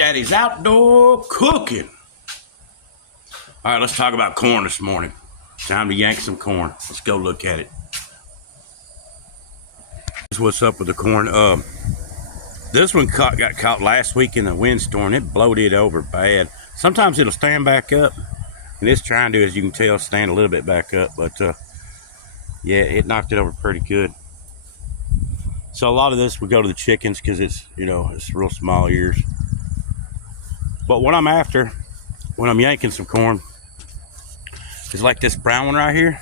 Daddy's outdoor cooking. All right, let's talk about corn this morning. Time to yank some corn. Let's go look at it. This is what's up with the corn. This one got caught last week in a windstorm. It blowed it over bad. Sometimes it'll stand back up, and it's trying to, as you can tell, stand a little bit back up. But yeah, it knocked it over pretty good. So a lot of this would go to the chickens because it's real small ears. But what I'm after when I'm yanking some corn is like this brown one right here,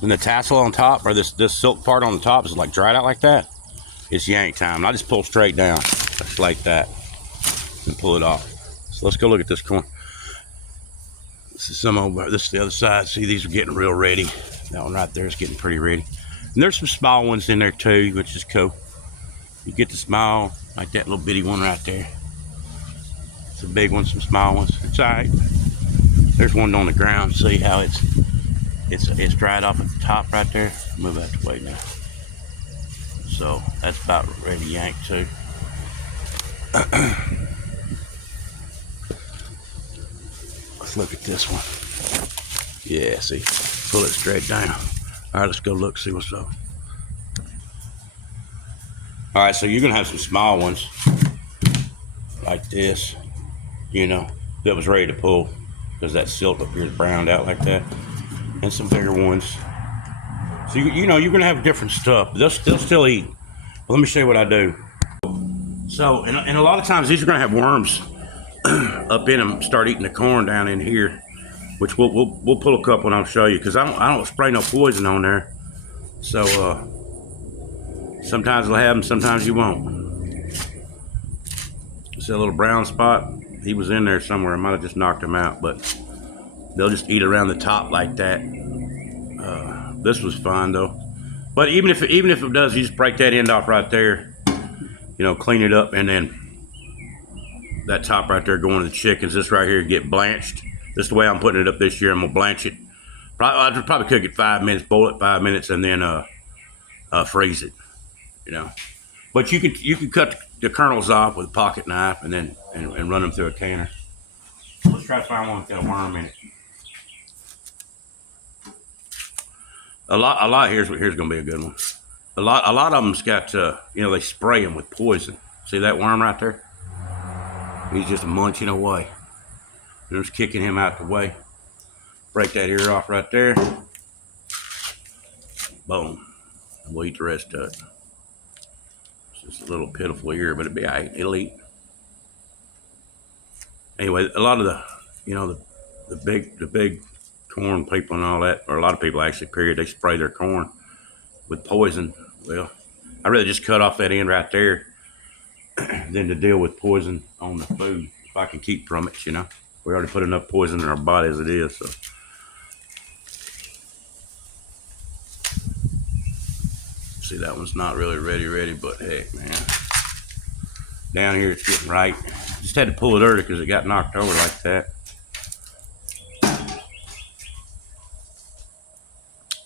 and the tassel on top, or this silk part on the top is like dried out like that. It's yank time. And I just pull straight down, just like that, and pull it off. So let's go look at this corn. This is some over. This is the other side. See, these are getting real ready. That one right there is getting pretty ready. And there's some small ones in there too, which is cool. You get the small, like that little bitty one right there. It's a big one, some small ones. It's all right. There's one on the ground. See how it's dried off at the top right there. Move out the way now. So that's about ready to yank too. Let's look at this one. Yeah, see, pull it straight down. All right, let's go look, see what's up. All right, so you're gonna have some small ones like this, that was ready to pull because that silk up here is browned out like that, and some bigger ones. So you're gonna have different stuff. They'll still eat. But let me show you what I do. So, and a lot of times these are gonna have worms up in them. Start eating the corn down in here, which we'll pull a couple and I'll show you because I don't spray no poison on there. So sometimes they'll have them, sometimes you won't. See a little brown spot? He was in there somewhere. I might have just knocked him out, but they'll just eat around the top like that. This was fine though. But even if it does, you just break that end off right there. Clean it up, and then that top right there going to the chickens. This right here get blanched. This is the way I'm putting it up this year. I'm gonna blanch it. I'll probably cook it 5 minutes, boil it 5 minutes, and then freeze it. But you can cut the kernels off with a pocket knife and then and run them through a canner. Let's try to find one with a worm in it. A lot here's gonna be a good one. A lot of them's got they spray them with poison. See that worm right there? He's just munching away. They're just kicking him out the way. Break that ear off right there. Boom. And we'll eat the rest of it. It's just a little pitiful ear, but it'll be all right. It'll eat. Anyway, a lot of the big corn people and all that, or a lot of people actually, period, they spray their corn with poison. Well, I'd rather just cut off that end right there than to deal with poison on the food if I can keep from it, We already put enough poison in our body as it is, so. See, that one's not really ready, but heck, man. Down here it's getting right. Just had to pull it early because it got knocked over like that.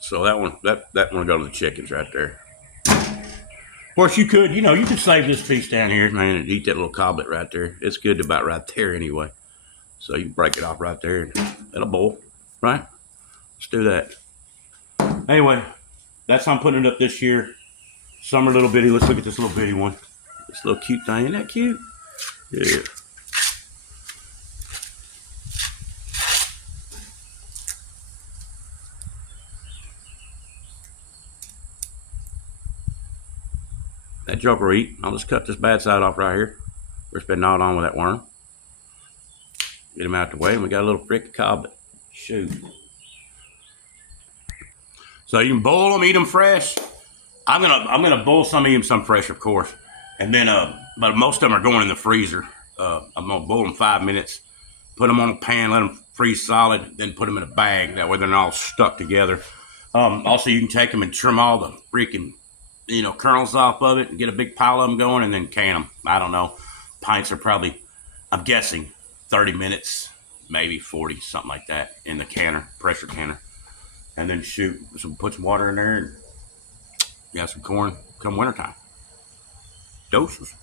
So that one will go to the chickens right there. Of course, you could save this piece down here, man, and eat that little coblet right there. It's good about right there anyway. So you can break it off right there and it'll boil, right? Let's do that. Anyway, that's how I'm putting it up this year. Some are little bitty. Let's look at this little bitty one. This little cute thing. Isn't that cute? Yeah. That joker will eat. I'll just cut this bad side off right here. Where it's been gnawed on with that worm. Get him out the way, and we got a little freaking coblet. Shoot. So you can boil them, eat them fresh. I'm gonna boil some, eat them some fresh, of course. And then, but most of them are going in the freezer. I'm gonna boil them 5 minutes, put them on a pan, let them freeze solid, then put them in a bag. That way they're not all stuck together. Also, you can take them and trim all the freaking kernels off of it and get a big pile of them going and then can them. I don't know. Pints are probably, I'm guessing, 30 minutes, maybe 40, something like that in the canner, pressure canner. And then put some water in there and you got some corn come wintertime. Doses.